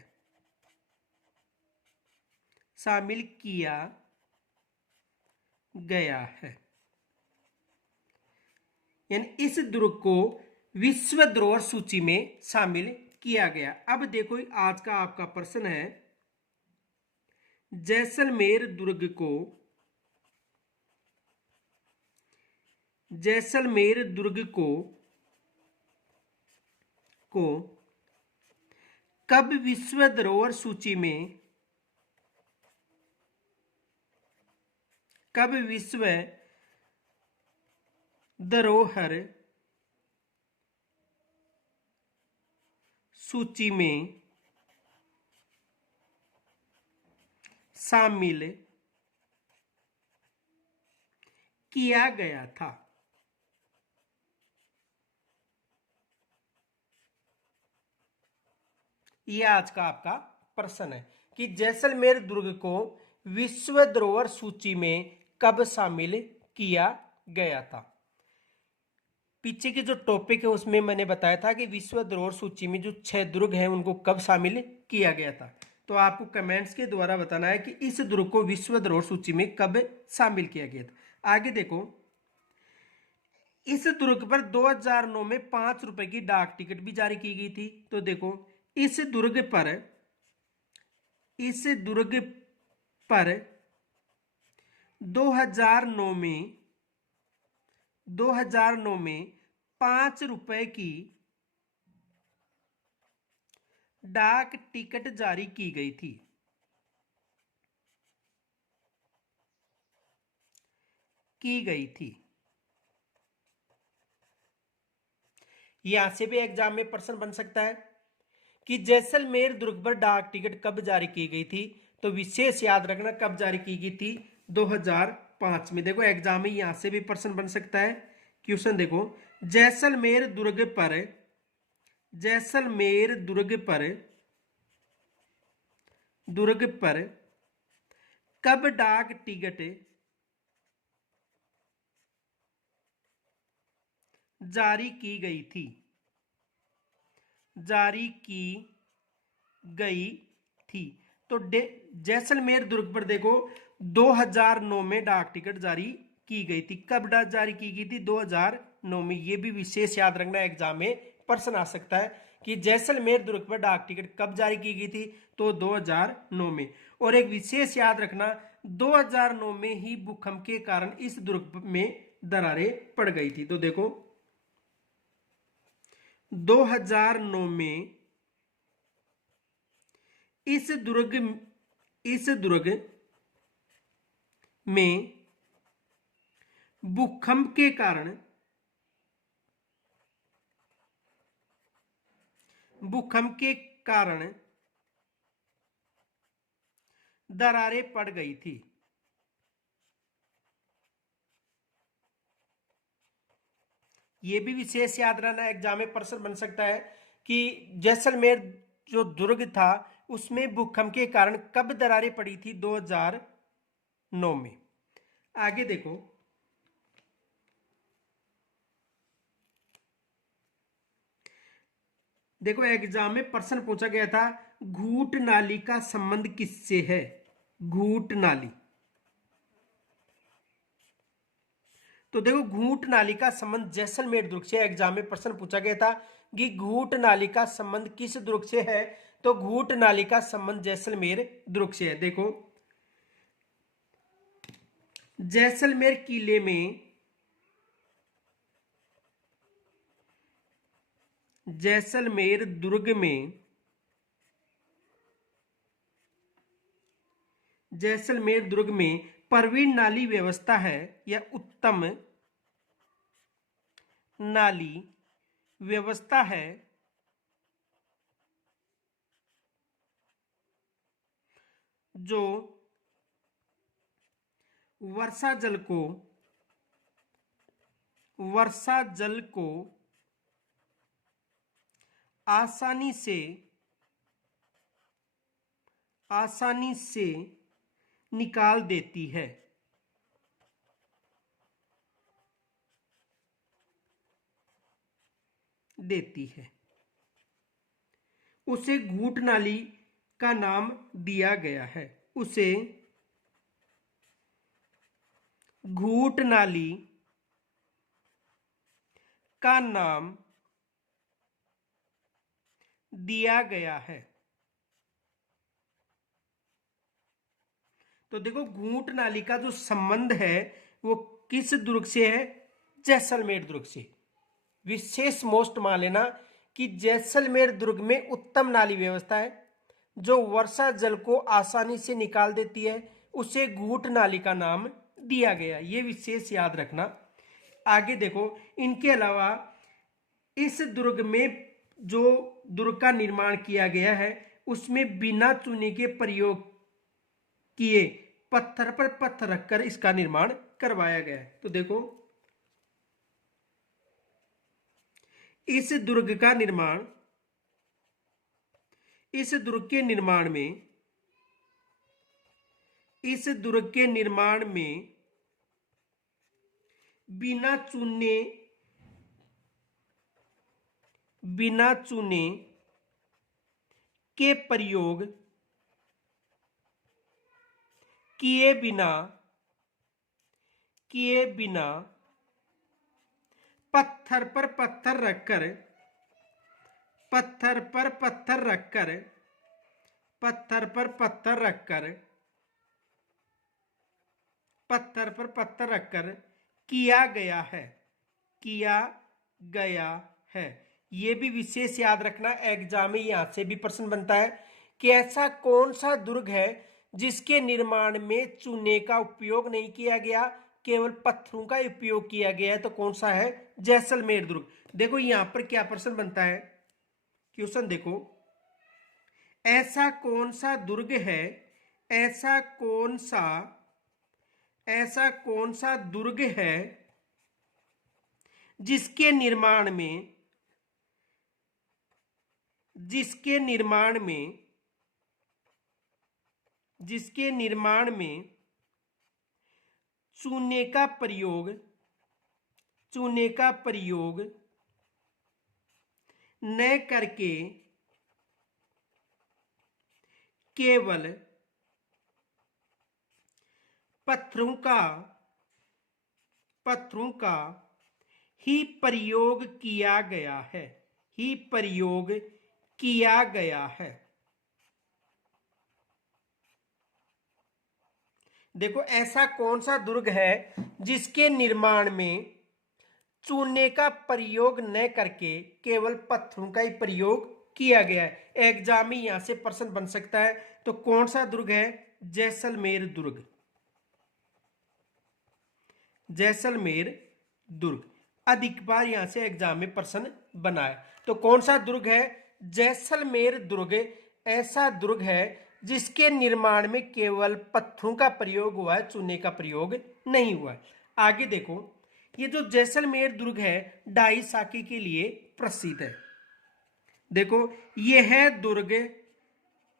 यानी इस दुर्ग को विश्व धरोहर सूची में शामिल किया गया। अब देखो आज का आपका प्रश्न है, जैसलमेर दुर्ग को कब विश्व धरोहर सूची में शामिल किया गया था। यह आज का आपका प्रश्न है कि जैसलमेर दुर्ग को विश्व धरोहर सूची में कब शामिल किया गया था। पीछे के जो टॉपिक है उसमें मैंने बताया था कि विश्व धरोहर सूची में जो 6 दुर्ग हैं उनको कब शामिल किया गया था। तो आपको कमेंट्स के द्वारा बताना है कि इस दुर्ग को विश्व धरोहर सूची में कब शामिल किया गया था। आगे देखो, इस दुर्ग पर 2009 में 5 रुपए की डाक टिकट भी जारी की गई थी। तो देखो, इस दुर्ग पर 2009 में 5 रुपए की डाक टिकट जारी की गई थी। यहां से भी एग्जाम में प्रश्न बन सकता है कि जैसलमेर दुर्ग पर डाक टिकट कब जारी की गई थी। तो विशेष याद रखना कब जारी की गई थी, 2005 में। देखो एग्जाम में यहां से भी प्रश्न बन सकता है। क्वेश्चन देखो, जैसलमेर दुर्ग पर कब डाक टिकट जारी की गई थी। तो जैसलमेर दुर्ग पर देखो 2009 में डाक टिकट जारी की गई थी। कब जारी की गई थी, 2009 में। ये भी विशेष याद रखना, एग्जाम में प्रश्न आ सकता है कि जैसलमेर दुर्ग पर डाक टिकट कब जारी की गई थी, तो 2009 में। और एक विशेष याद रखना, 2009 में ही भूकंप के कारण इस दुर्ग में दरारें पड़ गई थी। तो देखो 2009 में इस दुर्ग में भूकंप के कारण दरारें पड़ गई थी। यह भी विशेष याद रहना, एग्जाम में प्रश्न बन सकता है कि जैसलमेर जो दुर्ग था उसमें भूकंप के कारण कब दरारें पड़ी थी, 2009 में। आगे देखो एग्जाम में प्रश्न पूछा गया था, घूट नाली का संबंध किससे है। घूट नाली, तो देखो घूट नाली का संबंध जैसलमेर दुर्ग से। एग्जाम में प्रश्न पूछा गया था कि घूट नाली का संबंध किस दुर्ग से है, तो घूट नाली का संबंध जैसलमेर दुर्ग से है। देखो जैसलमेर किले में जैसलमेर दुर्ग में प्रवीण नाली व्यवस्था है या उत्तम नाली व्यवस्था है, जो वर्षा जल को आसानी से निकाल देती है। उसे घूट नाली का नाम दिया गया है। उसे घूट नाली का नाम दिया गया है। तो देखो घूट नाली का जो संबंध है वो किस दुर्ग से है, जैसलमेर दुर्ग से। विशेष मोस्ट मान लेना कि जैसलमेर दुर्ग में उत्तम नाली व्यवस्था है जो वर्षा जल को आसानी से निकाल देती है, उसे घूट नाली का नाम दिया गया। ये विशेष याद रखना। आगे देखो, इनके अलावा इस दुर्ग में जो दुर्ग का निर्माण किया गया है उसमें बिना चूने के प्रयोग किए, पत्थर पर पत्थर रखकर इसका निर्माण करवाया गया है। तो देखो इस दुर्ग का निर्माण, इस दुर्ग के निर्माण में, इस दुर्ग के निर्माण में बिना चूने, बिना चूने के प्रयोग किए बिना, किए बिना पत्थर पर पत्थर रखकर, पत्थर पर पत्थर रखकर, पत्थर पर पत्थर रखकर, पत्थर पर पत्थर रखकर किया गया है, किया गया है। यह भी विशेष याद रखना, एग्जाम में यहां से भी प्रश्न बनता है कि ऐसा कौन सा दुर्ग है जिसके निर्माण में चूने का उपयोग नहीं किया गया, केवल पत्थरों का उपयोग किया गया है। तो कौन सा है? जैसलमेर दुर्ग। देखो यहां पर क्या प्रश्न बनता है, क्वेश्चन देखो, ऐसा कौन सा दुर्ग है, ऐसा कौन सा, ऐसा कौन सा दुर्ग है जिसके निर्माण में, जिसके निर्माण में, जिसके निर्माण में चूने का प्रयोग, चूने का प्रयोग न करके केवल पत्थरों का, पत्थरों का ही प्रयोग किया गया है, ही प्रयोग किया गया है। देखो ऐसा कौन सा दुर्ग है जिसके निर्माण में चूने का प्रयोग न करके केवल पत्थरों का ही प्रयोग किया गया है। एग्जाम में यहां से प्रश्न बन सकता है। तो कौन सा दुर्ग है? जैसलमेर दुर्ग, जैसलमेर दुर्ग। अधिक बार यहां से एग्जाम में प्रश्न बना है। तो कौन सा दुर्ग है? जैसलमेर दुर्ग ऐसा दुर्ग है जिसके निर्माण में केवल पत्थरों का प्रयोग हुआ है, चूने का प्रयोग नहीं हुआ है। आगे देखो, ये जो जैसलमेर दुर्ग है डाई साके के लिए प्रसिद्ध है। देखो यह दुर्ग,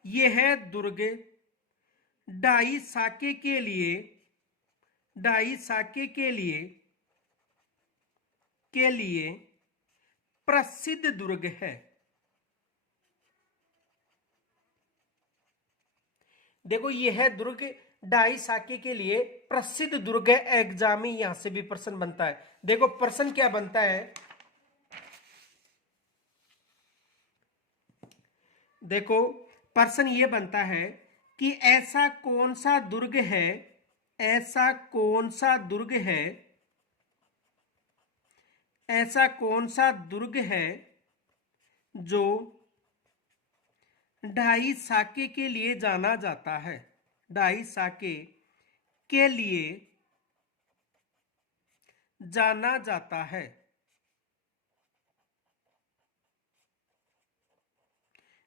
यह दुर्ग डाई साके के लिए, डाई साके के लिए प्रसिद्ध दुर्ग है। देखो यह दुर्ग डाई साके के लिए प्रसिद्ध दुर्ग है। एग्जाम में यहां से भी प्रश्न बनता है। देखो प्रश्न क्या बनता है, देखो प्रश्न यह बनता है कि ऐसा कौन सा दुर्ग है, ऐसा कौन सा दुर्ग है, ऐसा कौन सा दुर्ग है जो ढाई साके के लिए जाना जाता है, ढाई साके के लिए जाना जाता है।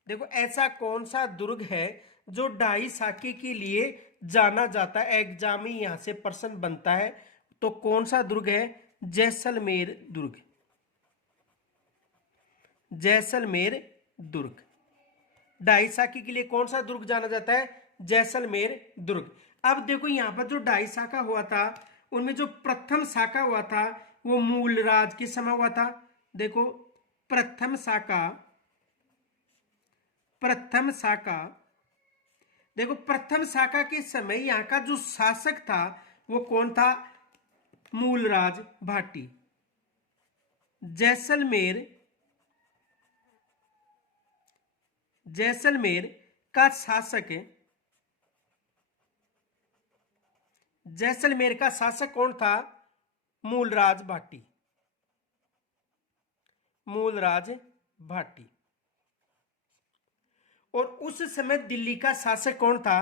देखो ऐसा कौन सा दुर्ग है जो ढाई साके के लिए जाना जाता है। एग्जाम में यहां से प्रश्न बनता है। तो कौन सा दुर्ग है? जैसलमेर दुर्ग, जैसलमेर दुर्ग। ढाई साके के लिए कौन सा दुर्ग जाना जाता है? जैसलमेर दुर्ग। अब देखो यहां पर जो ढाई साका हुआ था उनमें जो प्रथम साका हुआ था वो मूलराज के समय हुआ था। देखो प्रथम साका, प्रथम साका, देखो प्रथम साका के समय यहां का जो शासक था वो कौन था? मूलराज भाटी। जैसलमेर, जैसलमेर का शासक, जैसलमेर का शासक कौन था? मूलराज भाटी, मूलराज भाटी। और उस समय दिल्ली का शासक कौन था?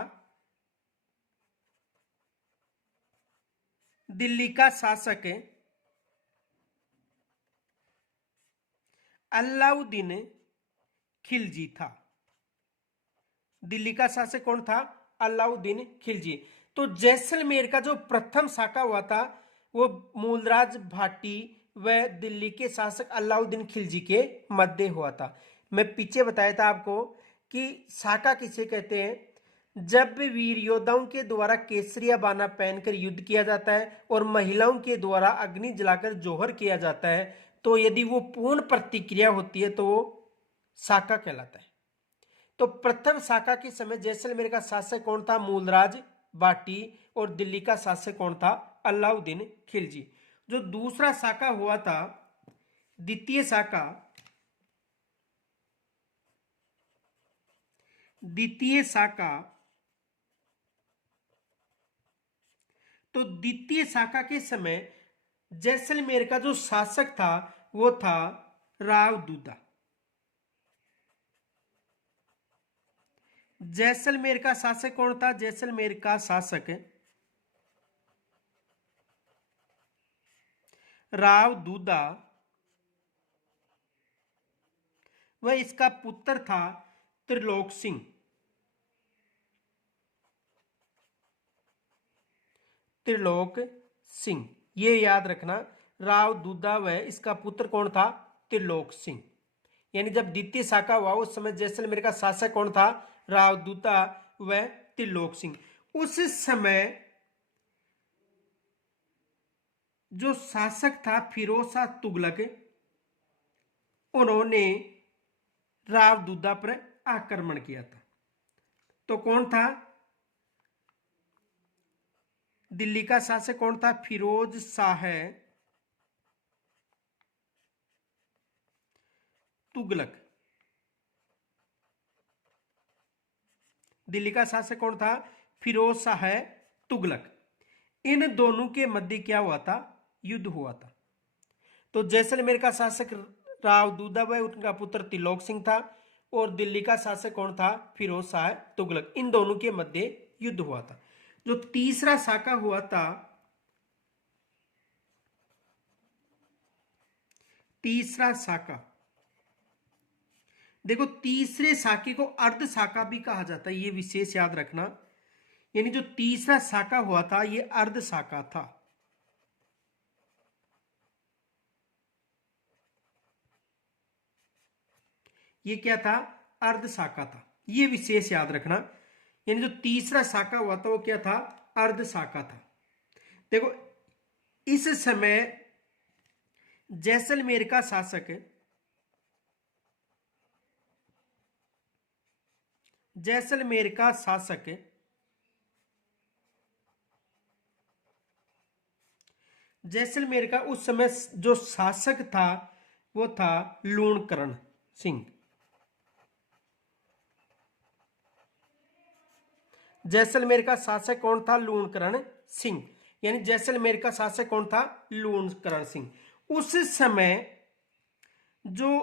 दिल्ली का शासक अलाउद्दीन खिलजी था। दिल्ली का शासक कौन था? अलाउद्दीन खिलजी। तो जैसलमेर का जो प्रथम साका हुआ था वो मूलराज भाटी व दिल्ली के शासक अलाउद्दीन खिलजी के मध्य हुआ था। मैं पीछे बताया था आपको कि साका किसे कहते हैं। जब वीर योद्धाओं के द्वारा केसरिया बाना पहनकर युद्ध किया जाता है और महिलाओं के द्वारा अग्नि जलाकर जौहर किया जाता है, तो यदि वो पूर्ण प्रतिक्रिया होती है तो वो साका कहलाता है। तो प्रथम साका के समय जैसलमेर का शासक कौन था? मूलराज भाटी। और दिल्ली का शासक कौन था? अलाउद्दीन खिलजी। जो दूसरा साका हुआ था, द्वितीय साका, तो द्वितीय साका के समय जैसलमेर का जो शासक था वो था राव दूदा। जैसलमेर का शासक कौन था? जैसलमेर का शासक राव दूदा वह इसका पुत्र था त्रिलोक सिंह। त्रिलोक सिंह, ये याद रखना। राव दूदा व इसका पुत्र कौन था? त्रिलोक सिंह। यानी जब द्वितीय साका हुआ उस समय जैसलमेर का शासक कौन था? राव दूदा व त्रिलोक सिंह। उस समय जो शासक था फिरोज शाह तुगलक, उन्होंने राव दूदा पर आक्रमण किया था। तो कौन था? दिल्ली का शासक कौन था? फिरोज शाह तुगलक। दिल्ली का शासक कौन था? फिरोज शाह तुगलक। इन दोनों के मध्य क्या हुआ था? युद्ध हुआ था। तो जैसलमेर का शासक राव दूदा व उनका पुत्र त्रिलोक सिंह था और दिल्ली का शासक कौन था? फिरोज शाह तुगलक। इन दोनों के मध्य युद्ध हुआ था। जो तीसरा साका हुआ था, तीसरा साका, देखो तीसरे साके को अर्ध साका भी कहा जाता है, ये विशेष याद रखना। यानी जो तीसरा साका हुआ था ये अर्ध साका था। ये क्या था? अर्ध साका था। ये विशेष याद रखना। यानी जो तीसरा साका हुआ था वो क्या था? अर्ध साका था। देखो इस समय जैसलमेर का शासक, जैसलमेर का शासक जैसलमेर का उस समय जो शासक था वो था लूणकरण सिंह। जैसलमेर का शासक कौन था? लूणकरण सिंह। यानी जैसलमेर का शासक कौन था? लूणकरण सिंह। उस समय जो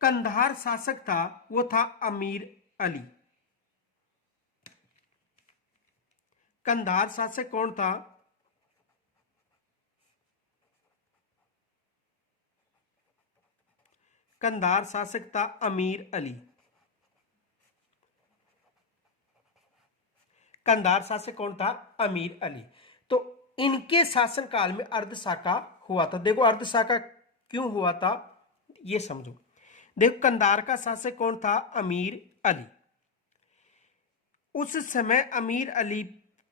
कंधार शासक था वो था अमीर अली। कंधार शासक कौन था? कंधार शासक था अमीर अली। कंधार शासक कौन था? अमीर अली। तो इनके शासन काल में अर्ध साका हुआ था। देखो अर्ध साका क्यों हुआ था ये समझो। देखो कंधार का शासक कौन था? अमीर अली। उस समय अमीर अली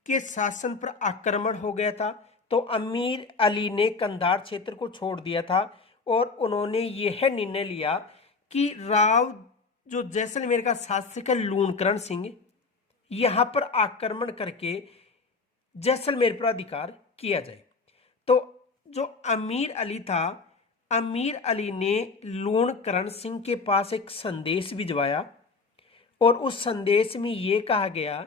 के शासन पर आक्रमण हो गया था, तो अमीर अली ने कंधार क्षेत्र को छोड़ दिया था और उन्होंने यह निर्णय लिया कि राव जो जैसलमेर का शासक है लूणकरण सिंह, यहां पर आक्रमण करके जैसलमेर पर अधिकार किया जाए। तो जो अमीर अली था, अमीर अली ने लूणकरण सिंह के पास एक संदेश भिजवाया और उस संदेश में यह कहा गया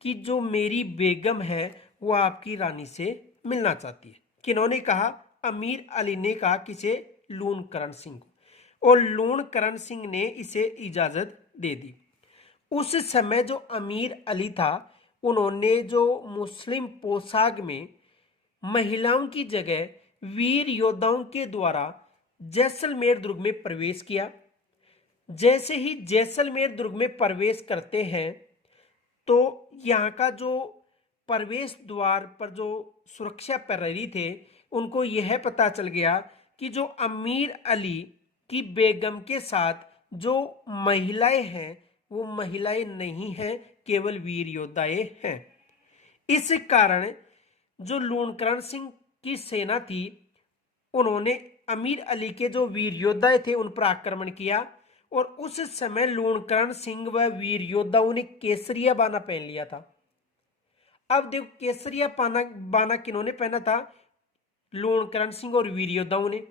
कि जो मेरी बेगम है वो आपकी रानी से मिलना चाहती है। किन्होंने कहा? अमीर अली ने कहा किसे? लूणकरण सिंह को। और लूणकरण सिंह ने इसे इजाजत दे दी। उस समय जो अमीर अली था उन्होंने जो मुस्लिम पोशाक में महिलाओं की जगह वीर योद्धाओं के द्वारा जैसलमेर दुर्ग में प्रवेश किया। जैसे ही जैसलमेर दुर्ग में प्रवेश करते हैं तो यहाँ का जो प्रवेश द्वार पर जो सुरक्षा प्रहरी थे उनको यह पता चल गया कि जो अमीर अली की बेगम के साथ जो महिलाएं हैं वो महिलाएं नहीं हैं, केवल वीर योद्धाएं हैं। इस कारण जो लूणकरण सिंह की सेना थी उन्होंने अमीर अली के जो वीर योद्धा थे उन पर आक्रमण किया और उस समय लूणकरण सिंह व वीर योद्धाओं ने केसरिया बाना पहन लिया था। अब देखो केसरिया बाना किन्होंने पहना था? लूणकरण सिंह और वीर योद्धाओं ने।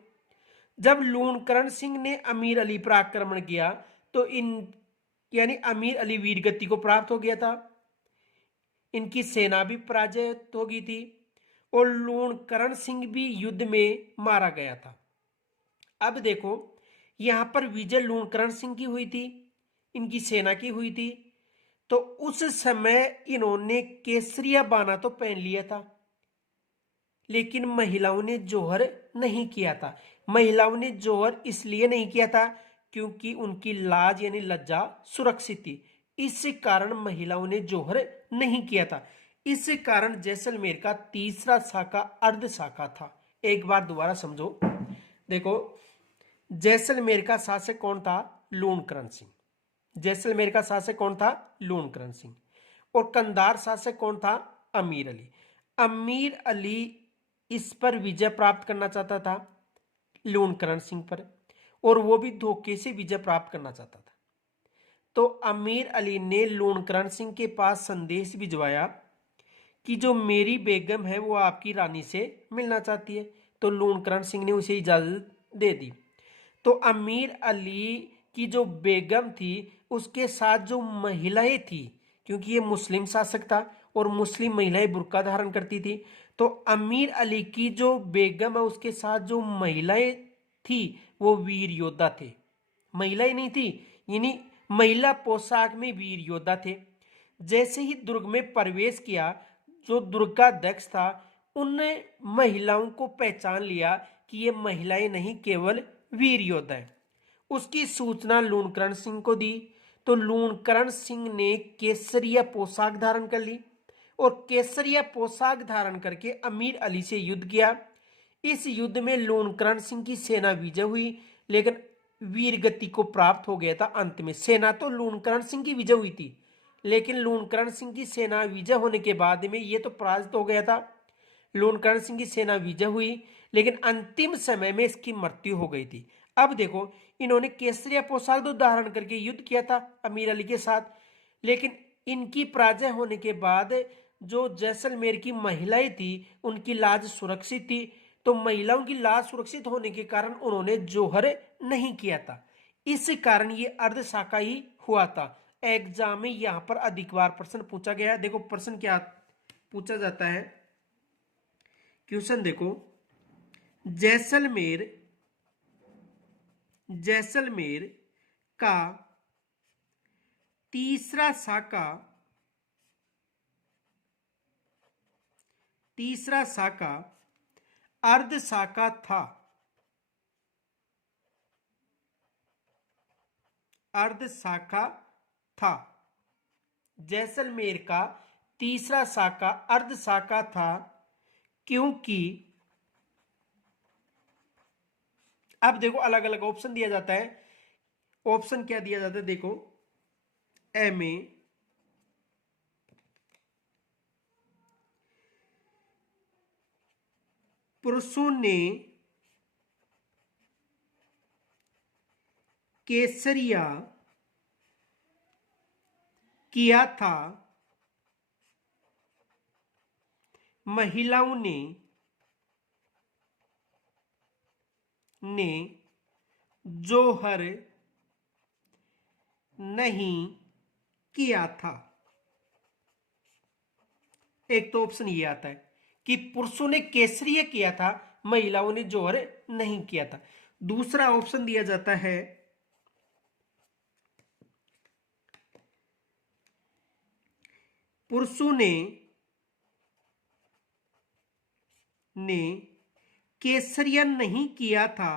जब लूणकरण सिंह ने अमीर अली पर आक्रमण किया तो यानी अमीर अली वीरगति को प्राप्त हो गया था, इनकी सेना भी पराजित हो गई थी और लूणकरण सिंह भी युद्ध में मारा गया था। अब देखो यहां पर विजय लूणकरण सिंह की हुई थी, इनकी सेना की हुई थी, तो उस समय इन्होंने केसरिया बाना तो पहन लिया था लेकिन महिलाओं ने जोहर नहीं किया था। महिलाओं ने जोहर इसलिए नहीं किया था क्योंकि उनकी लाज यानी लज्जा सुरक्षित थी, इस कारण महिलाओं ने जोहर नहीं किया था। इस कारण जैसलमेर का तीसरा साका अर्ध साका था। एक बार दोबारा समझो, देखो जैसलमेर का शासक कौन था? लूणकरण सिंह। जैसलमेर का शासक कौन था? लूणकरण सिंह। और कंधार शासक कौन था? अमीर अली। अमीर अली इस पर विजय प्राप्त करना चाहता था लूणकरण सिंह पर, और वो भी धोखे से विजय प्राप्त करना चाहता था। तो अमीर अली ने लूणकरण सिंह के पास संदेश भिजवाया कि जो मेरी बेगम है वो आपकी रानी से मिलना चाहती है। तो लूणकरण सिंह ने उसे इजाजत दे दी। तो अमीर अली की जो बेगम थी उसके साथ जो महिलाएं थी, क्योंकि ये मुस्लिम शासक था और मुस्लिम महिलाएं बुर्का धारण करती थी, तो अमीर अली की जो बेगम है उसके साथ जो महिलाएं थी वो वीर योद्धा थे। महिलाएं नहीं थी, यानी महिला पोशाक में वीर योद्धा थे। जैसे ही दुर्ग में प्रवेश किया, जो दुर्ग का अध्यक्ष था उनने महिलाओं को पहचान लिया कि ये महिलाएं नहीं केवल वीर योद्धा है। उसकी सूचना लूणकरण सिंह को दी तो लूणकरण सिंह ने केसरिया पोशाक धारण कर ली और केसरिया पोशाक धारण करके अमीर अली से युद्ध किया। इस युद्ध में लूणकरण सिंह की सेना विजय हुई लेकिन वीरगति को प्राप्त हो गया था। अंत में सेना तो लूणकरण सिंह की विजय हुई थी लेकिन लूणकरण सिंह की सेना विजय होने के बाद में ये तो पराजित हो गया था। लूणकरण सिंह की सेना विजय हुई लेकिन अंतिम समय में इसकी मृत्यु हो गई थी। अब देखो इन्होंने केसरिया पोशाक तो धारण करके युद्ध किया था अमीर अली के साथ, लेकिन इनकी पराजय होने के बाद जो जैसलमेर की महिलाएं थी उनकी लाज सुरक्षित थी, तो महिलाओं की लाज सुरक्षित होने के कारण उन्होंने जोहर नहीं किया था। इस कारण ये अर्ध शाका ही हुआ था। एग्जाम में यहां पर अधिक बार प्रश्न पूछा गया। देखो प्रश्न क्या पूछा जाता है, क्वेश्चन देखो, जैसलमेर जैसलमेर का तीसरा साका अर्ध साका था। अर्ध साका था। जैसलमेर का तीसरा साका अर्ध साका था क्योंकि अब देखो अलग अलग ऑप्शन दिया जाता है। ऑप्शन क्या दिया जाता है, देखो ए में पुरुषों ने केसरिया किया था, महिलाओं ने जोहर नहीं किया था। एक तो ऑप्शन ये आता है कि पुरुषों ने केसरिया किया था, महिलाओं ने जोहर नहीं किया था। दूसरा ऑप्शन दिया जाता है पुरुषों ने केसरिया नहीं किया था,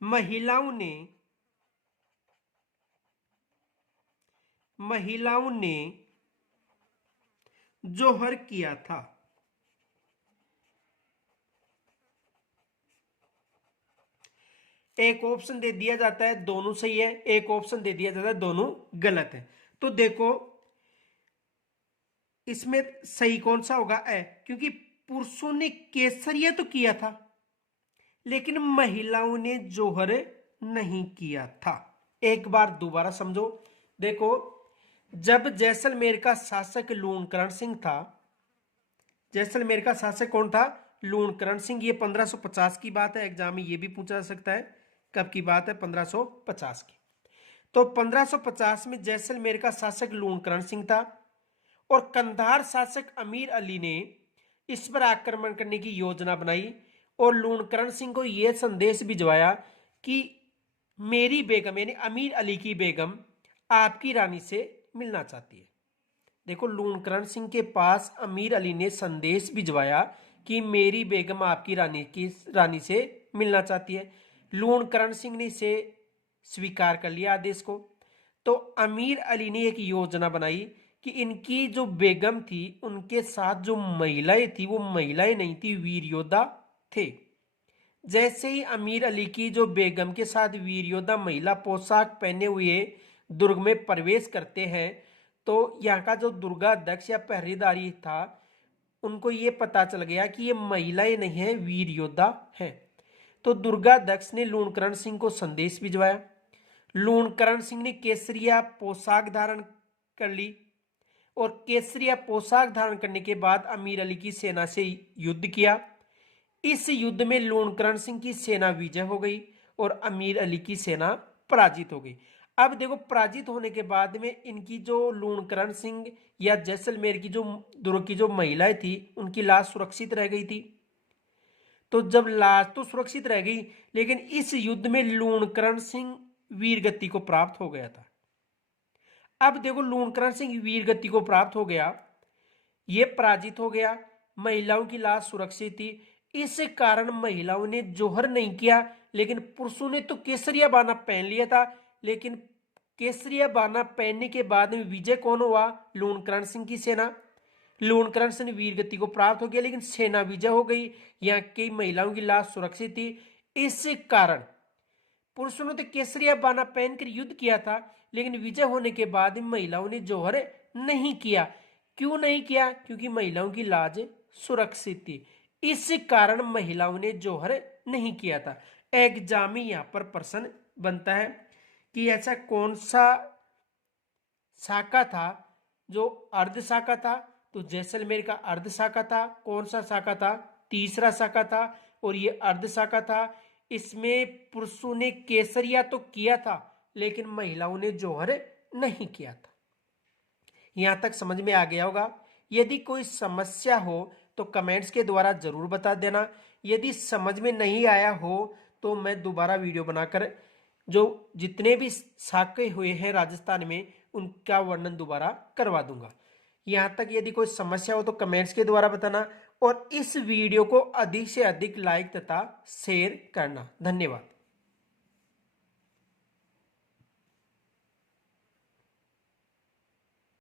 महिलाओं ने जोहर किया था। एक ऑप्शन दे दिया जाता है दोनों सही है, एक ऑप्शन दे दिया जाता है दोनों गलत है। तो देखो इसमें सही कौन सा होगा? ए, क्योंकि पुरुषों ने केसरिया तो किया था लेकिन महिलाओं ने जोहर नहीं किया था। एक बार दोबारा समझो। देखो जब जैसलमेर का शासक लूणकरण सिंह था, जैसलमेर का शासक कौन था? लूणकरण सिंह। ये 1550 की बात है, एग्जाम में ये भी पूछा जा सकता है। कब की बात है? 1550 की। तो 1550 में जैसलमेर का शासक लूणकरण सिंह था और कंधार शासक अमीर अली ने इस पर आक्रमण करने की योजना बनाई और लूणकरण सिंह को यह संदेश भिजवाया कि मेरी बेगम यानी अमीर अली की बेगम आपकी रानी से मिलना चाहती है। देखो लूणकरण सिंह के पास अमीर अली ने संदेश भिजवाया कि मेरी बेगम आपकी रानी से मिलना चाहती है। लूणकरण सिंह ने इसे स्वीकार कर लिया आदेश को। तो अमीर अली ने एक योजना बनाई कि इनकी जो बेगम थी उनके साथ जो महिलाएं थी वो महिलाएं नहीं थी, वीर योद्धा थे। जैसे ही अमीर अली की जो बेगम के साथ वीर योद्धा महिला पोशाक पहने हुए दुर्ग में प्रवेश करते हैं तो यहाँ का जो दुर्गाध्यक्ष या पहरेदारी था उनको ये पता चल गया कि ये महिलाएं नहीं है, वीर योद्धा है। तो दुर्गाध्यक्ष ने लूणकरण सिंह को संदेश भिजवाया। लूणकरण सिंह ने केसरिया पोशाक धारण कर ली और केसरिया पोशाक धारण करने के बाद अमीर अली की सेना से युद्ध किया। इस युद्ध में लूणकरण सिंह की सेना विजय हो गई और अमीर अली की सेना पराजित हो गई। अब देखो पराजित होने के बाद में इनकी जो लूणकरण सिंह या जैसलमेर की जो दुर्ग की जो महिलाएं थी उनकी लाश सुरक्षित रह गई थी। तो जब लाश तो सुरक्षित रह गई लेकिन इस युद्ध में लूणकरण सिंह वीरगति को प्राप्त हो गया था। अब देखो लूणकरण सिंह वीरगति को प्राप्त हो गया, ये पराजित हो गया, महिलाओं की लाश सुरक्षित थी। इस कारण महिलाओं ने जोहर नहीं किया लेकिन पुरुषों ने तो केसरिया बाना पहन लिया था। लेकिन केसरिया बाना पहनने के बाद में विजय कौन हुआ? लूणकरण सिंह की सेना। लूणकरण सिंह वीरगति को प्राप्त हो गया लेकिन सेना विजय हो गई, यहाँ की महिलाओं की लाश सुरक्षित थी। इस कारण पुरुषों ने तो केसरिया बाना पहनकर युद्ध किया था लेकिन विजय होने के बाद महिलाओं ने जोहर नहीं किया। क्यों नहीं किया? क्योंकि महिलाओं की लाज सुरक्षित थी। इस कारण महिलाओं ने जोहर नहीं किया था। एग्जाम में यहां पर प्रश्न बनता है कि ऐसा कौन सा शाखा था जो अर्ध शाखा था? तो जैसलमेर का अर्ध शाखा था। कौन सा शाखा था? तीसरा शाखा था और ये अर्ध शाखा था। इसमें पुरुषों ने केसरिया तो किया था लेकिन महिलाओं ने जोहर नहीं किया था। यहां तक समझ में आ गया होगा। यदि कोई समस्या हो तो कमेंट्स के द्वारा जरूर बता देना। यदि समझ में नहीं आया हो तो मैं दोबारा वीडियो बनाकर जो जितने भी शाखे हुए हैं राजस्थान में उनका वर्णन दोबारा करवा दूंगा। यहां तक यदि कोई समस्या हो तो कमेंट्स के द्वारा बताना और इस वीडियो को अधिक से अधिक लाइक तथा शेयर करना। धन्यवाद।